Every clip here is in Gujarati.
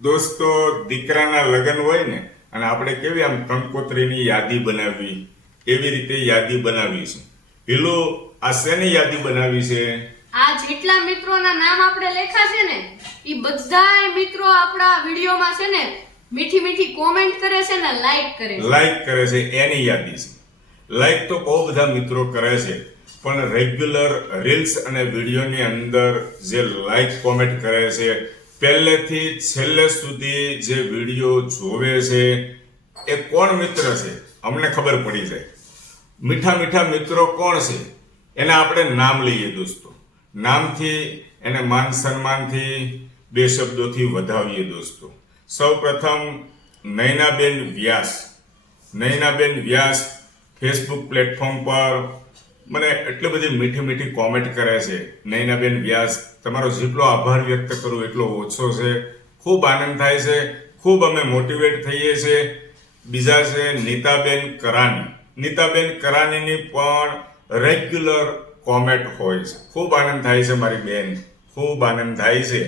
દોસ્તો, દીકરાના લગ્ન હોય ને અને આપણે કેવી આમ કંકોત્રીની યાદી બનાવવી એવી રીતે યાદી બનાવી છે. હિલો, આ શેની યાદી બનાવી છે? આ જેટલા મિત્રોના નામ આપણે લખ્યા છે ને એ બધાય મિત્રો આપણા વિડીયોમાં છે ને મીઠી મીઠી કોમેન્ટ કરે છે ને લાઈક કરે છે એની યાદી છે. લાઈક તો બહુ બધા મિત્રો કરે છે, પણ રેગ્યુલર રીલ્સ અને વિડીયોની અંદર જે લાઈક કોમેન્ટ કરે છે, પહેલેથી છેલ્લે સુધી જે વિડીયો જોવે છે, એ કોણ મિત્ર છે અમને ખબર પડી જાય. મીઠા મીઠા મિત્રો કોણ છે એને આપણે નામ લઈએ દોસ્તો. નામથી એને માન સન્માનથી બે શબ્દોથી વધાવીએ દોસ્તો. સૌ પ્રથમ નયનાબેન વ્યાસ. નયનાબેન વ્યાસ ફેસબુક પ્લેટફોર્મ પર મને એટલી બધી મીઠી મીઠી કોમેન્ટ કરે છે. નયનાબેન વ્યાસ, તમારો જેટલો આભાર વ્યક્ત કરું એટલો ઓછો છે. ખૂબ આનંદ થાય છે, ખૂબ અમે મોટિવેટ થઈએ છીએ. બીજા છે નીતાબેન કરાની. નીતાબેન કરાનીની પણ રેગ્યુલર કોમેન્ટ હોય છે. ખૂબ આનંદ થાય છે મારી બેન, ખૂબ આનંદ થાય છે.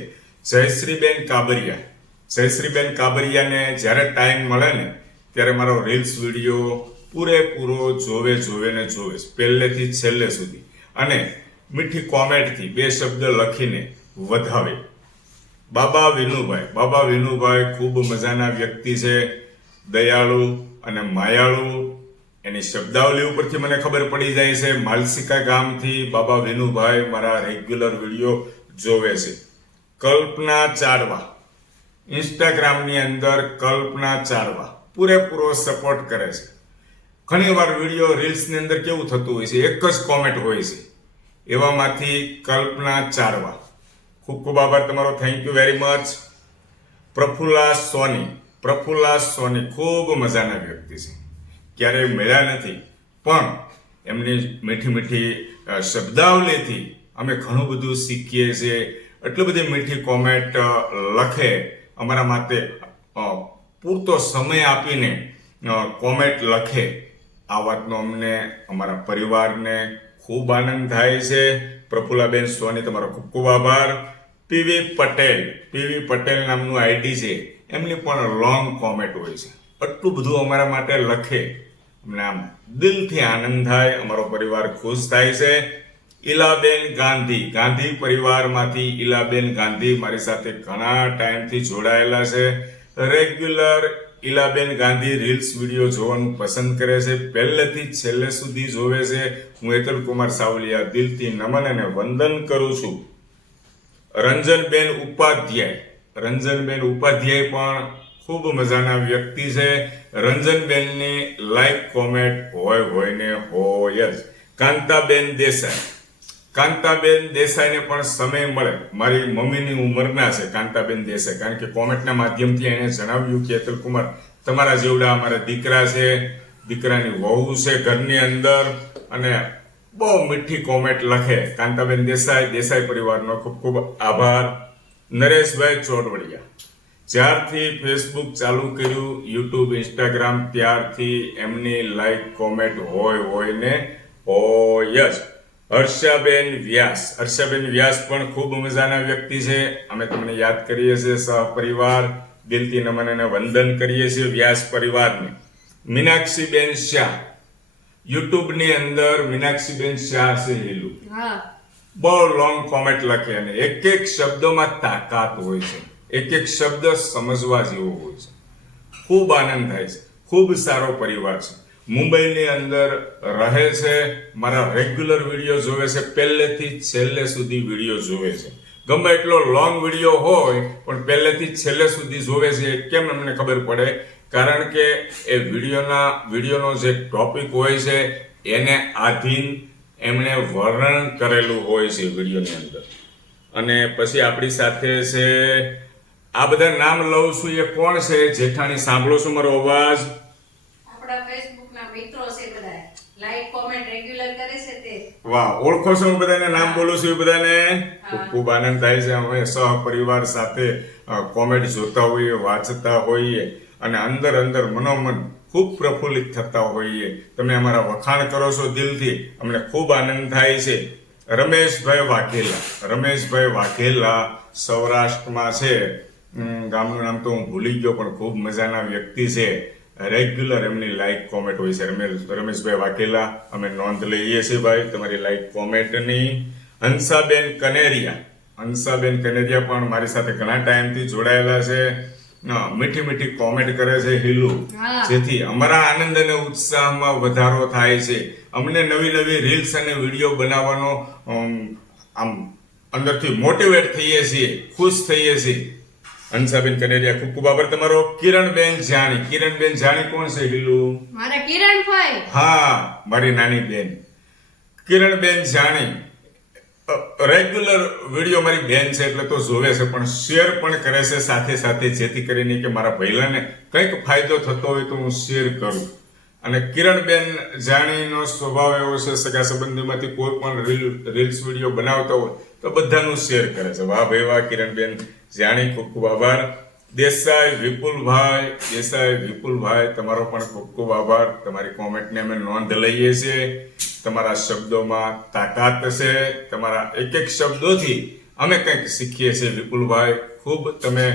જયશ્રીબેન કાબરિયા. જયશ્રીબેન કાબરિયાને જ્યારે ટાઈમ મળે ને ત્યારે મારો રીલ્સ વિડીયો પૂરેપૂરો જોવે ને જોવે, પહેલેથી છેલ્લે સુધી, અને મીઠી કોમેન્ટથી બે શબ્દ લખીને વધાવે. બાબા વિનુભાઈ. બાબા વિનુભાઈ ખૂબ મજાના વ્યક્તિ છે, દયાળુ અને માયાળુ. એની શબ્દાવલી ઉપરથી મને ખબર પડી જાય છે. માલસિકા ગામથી બાબા વિનુભાઈ મારા રેગ્યુલર વિડીયો જોવે છે. કલ્પના ચાડવા. ઇન્સ્ટાગ્રામની અંદર કલ્પના ચાડવા પૂરેપૂરો સપોર્ટ કરે છે. ઘણી વાર વિડીયો રીલ્સની અંદર કેવું થતું હોય છે, એક જ કોમેન્ટ હોય છે. એવામાંથી કલ્પના ચાડવા, ખૂબ ખૂબ આભાર તમારો, thank you very much. Prafulla સોની. પ્રફુલ્લા સોની ખૂબ મજાના વ્યક્તિ છે, ક્યારેય મળ્યા નથી, પણ એમની મીઠી મીઠી શબ્દાવલીથી અમે ઘણું બધું શીખીએ છીએ. એટલી બધી મીઠી કોમેન્ટ લખે, અમારા માટે પૂરતો સમય આપીને કોમેન્ટ લખે. આ વાતનો અમને, અમારા પરિવારને ખૂબ આનંદ થાય છે. પ્રફુલ્લાબેન સોની, તમારો ખૂબ ખૂબ આભાર. પીવી પટેલ. પીવી પટેલ નામનું આઈડી છે, એમની પણ લોંગ કોમેન્ટ હોય છે. આટલું બધું અમારા માટે લખે, અમને આમ દિલથી આનંદ થાય, અમારો પરિવાર ખુશ થાય છે. ઈલાબેન ગાંધી. ગાંધી પરિવારમાંથી ઈલાબેન ગાંધી મારી સાથે ઘણા ટાઈમથી જોડાયેલા છે. Regular Ilaben Gandhi reels video જોવાનું પસંદ કરે છે, પહેલેથી છેલ્લે સુધી જોવે છે. હું હેતલ કુમાર સાવલિયા દિલથી નમન અને વંદન કરું છું. રંજનબેન ઉપાધ્યાય. રંજનબેન ઉપાધ્યાય પણ ખૂબ મજાના વ્યક્તિ છે. રંજનબેનની લાઈક કોમેન્ટ હોય ને હોય જ. કાંતાબેન દેસાઈ. કાંતાબેન દેસાઈને પણ સમય મળે, મારી મમ્મીની ઉંમરના છે કાંતાબેન દેસાઈ, કારણ કે કોમેન્ટના માધ્યમથી એણે જણાવ્યું કે હેતલ કુમાર, તમારા જેવડા અમારા દીકરા છે, દીકરાની વહુ છે ઘરની અંદર, અને બહુ મીઠી કોમેન્ટ લખે. કાંતાબેન દેસાઈ, દેસાઈ પરિવારનો ખૂબ ખૂબ આભાર. નરેશભાઈ ચોડવડિયા. જ્યારથી ફેસબુક ચાલુ કર્યું, યુટ્યુબ, ઇન્સ્ટાગ્રામ, ત્યારથી એમની લાઈક કોમેન્ટ હોય ને હોય જ. હર્ષાબેન વ્યાસ. હર્ષાબેન વ્યાસ પણ ખૂબ મજાના વ્યક્તિ છે. અમે તમને યાદ કરીએ છીએ, સહપરિવાર દિલથી નમન અને વંદન કરીએ છીએ વ્યાસ પરિવારને. મીનાક્ષીબેન શાહ. યુટ્યુબની અંદર મીનાક્ષીબેન શાહ છે હેલું. બહુ લોંગ કોમેન્ટ લખે અને એક એક શબ્દોમાં તાકાત હોય છે, એક એક શબ્દ સમજવા જેવો હોય છે. ખૂબ આનંદ થાય છે, ખૂબ સારો પરિવાર છે. મુંબઈની અંદર રહે છે, મારા રેગ્યુલર વિડીયો જોવે છે, પહેલેથી છેલ્લે સુધી વિડીયો જોવે છે. ગમે એટલો લોંગ વિડીયો હોય પણ પહેલેથી છેલ્લે સુધી જોવે છે. કેમ અમને ખબર પડે? કારણ કે એ વિડીયોનો જે ટોપિક હોય છે એને આધીન એમણે વર્ણન કરેલું હોય છે વિડીયોની અંદર. અને પછી આપણી સાથે છે, આ બધા નામ લઉં છું, એ કોણ છે? જેઠાણી, સાંભળો છો મારો અવાજ? આપણા ફેસબુકના મિત્રો છે, બધા લાઈક કોમેન્ટ રેગ્યુલર કરે છે તે. વાહ, ઓળખો છો? હું બધાને નામ બોલું છું, એ બધાને ખૂબ ખૂબ આનંદ થાય છે. અમે સહપરિવાર સાથે કોમેન્ટ જોતા હોઈએ, વાંચતા હોઈએ અને અંદર અંદર મનોમન ખૂબ પ્રફુલ્લિત થતા હોઈએ. તમે અમારા વખાણ કરો છો દિલથી, અમને ખૂબ આનંદ થાય છે. રમેશભાઈ વાઘેલા. રમેશભાઈ વાઘેલા સૌરાષ્ટ્રમાં છે, ગામનું નામ તો હું ભૂલી ગયો, પણ ખૂબ મજાના વ્યક્તિ છે. રેગ્યુલર એમની લાઈક કોમેન્ટ હોય છે. રમેશભાઈ વાઘેલા, અમે નોંધ લઈએ છીએ ભાઈ તમારી લાઈક કોમેન્ટની. હંસાબેન કનેરિયા પણ મારી સાથે ઘણા ટાઈમથી જોડાયેલા છે. મીઠી મીઠી કોમેન્ટ કરે છે હિલુ, હા. જેથી અમારા આનંદ અને ઉત્સાહમાં વધારો થાય છે. અમને નવી નવી રીલ્સ અને વિડીયો બનાવવાનો આમ અંદરથી મોટિવેટ થઈએ છીએ, ખુશ થઈએ છીએ. હંસાબેન કનેરિયા, ખૂબ ખૂબ આભાર તમારો. કિરણબેન જાણી કોણ છે હિલુ? મારા કિરણભાઈ. હા, મારી નાની બેન કિરણબેન જાણી રેગ્યુલર વિડીયો મારી બેન છે એટલે તો જોવે છે, પણ શેર પણ કરે છે સાથે સાથે, જેથી કરીને કે મારા ભૈલાને કંઈક ફાયદો થતો હોય તો હું શેર કરું. અને કિરણબેન જાણીનો સ્વભાવ એવો છે, સગા સંબંધીમાંથી કોઈ પણ રીલ્સ વિડીયો બનાવતા હોય તો બધાનું શેર કરે છે. વાહ ભાઈ વાહ, કિરણબેન જાણી, ખૂબ ખૂબ આભાર. દેસાઈ વિપુલભાઈ, તમારો પણ ખૂબ ખૂબ આભાર. તમારી કોમેન્ટને અમે નોંધ લઈએ છીએ. તમારા શબ્દોમાં તાકાત છે, તમારા એક એક શબ્દોથી અમે કંઈક શીખીએ છીએ. વિપુલભાઈ, ખૂબ તમે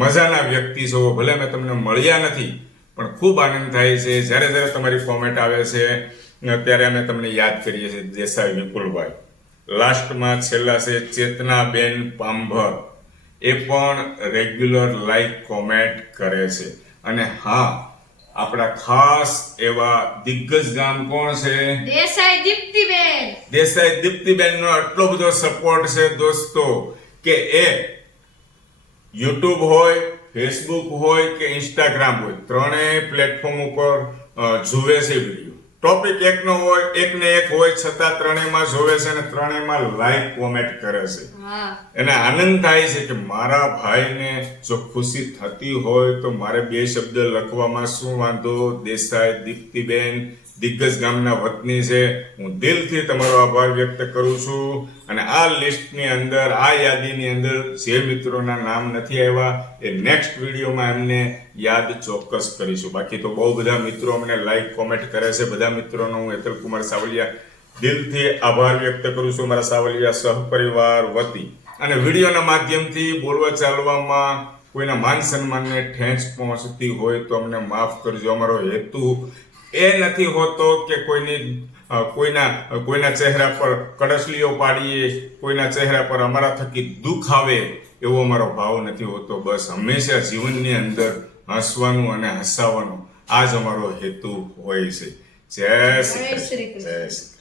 મજાના વ્યક્તિ છો. ભલે અમે તમને મળ્યા નથી, પણ ખૂબ આનંદ થાય છે જ્યારે જ્યારે તમારી કોમેન્ટ આવે છે ત્યારે અમે તમને યાદ કરીએ છીએ. દેસાઈ વિપુલભાઈ. લાસ્ટમાં છેલ્લા છે ચેતનાબેન પાંભર, એ પણ રેગ્યુલર લાઈક કોમેન્ટ કરે છે. અને હા, આપણા ખાસ એવા દિગ્ગજ ગામ કોણ છે? દેસાઈ દીપ્તિબેન નો આટલો બધો સપોર્ટ છે દોસ્તો, કે એ યુટ્યુબ હોય, ફેસબુક હોય કે ઇન્સ્ટાગ્રામ હોય, ત્રણેય પ્લેટફોર્મ ઉપર જુએ છે વિડીયો. ટોપિક એકનો હોય, એકને એક હોય, છતાં ત્રણેયમાં જોવે છે અને ત્રણેયમાં લાઈક કોમેન્ટ કરે છે. હા. એને આનંદ થાય છે કે મારા ભાઈને જો ખુશી થતી હોય તો મારે બે શબ્દ લખવામાં શું વાંધો. દેસાઈ દીપ્તિબેન દિગ્ગજ ગામના વતની છે. હું દિલથી તમારો આભાર વ્યક્ત કરું છું. અને આ લિસ્ટની અંદર, આ યાદીની અંદર જે મિત્રોના નામ નથી આવ્યા એ નેક્સ્ટ વિડીયોમાં એમને યાદ ચોક્કસ કરીશું. બાકી તો બહુ બધા મિત્રો અમને લાઈક કોમેન્ટ કરે છે. બધા મિત્રોનો હું હેતલકુમાર સાવલિયા દિલથી આભાર વ્યક્ત કરું છું, મારા સાવલિયા સહપરિવાર વતી. અને વિડીયોના માધ્યમથી બોલવા ચાલવામાં કોઈના માન સન્માનને ઠેંચ પહોંચતી હોય તો અમને માફ કરજો. અમારો હેતુ એ નથી હોતો કે કોઈના ચહેરા પર કડસલીઓ પાડીએ, કોઈના ચહેરા પર અમારા થકી દુઃખ આવે, એવો અમારો ભાવ નથી હોતો. બસ હંમેશા જીવનની અંદર હસવાનું અને હસાવવાનું આ જ અમારો હેતુ હોય છે. જય શ્રી કૃષ્ણ. જય શ્રી કૃષ્ણ.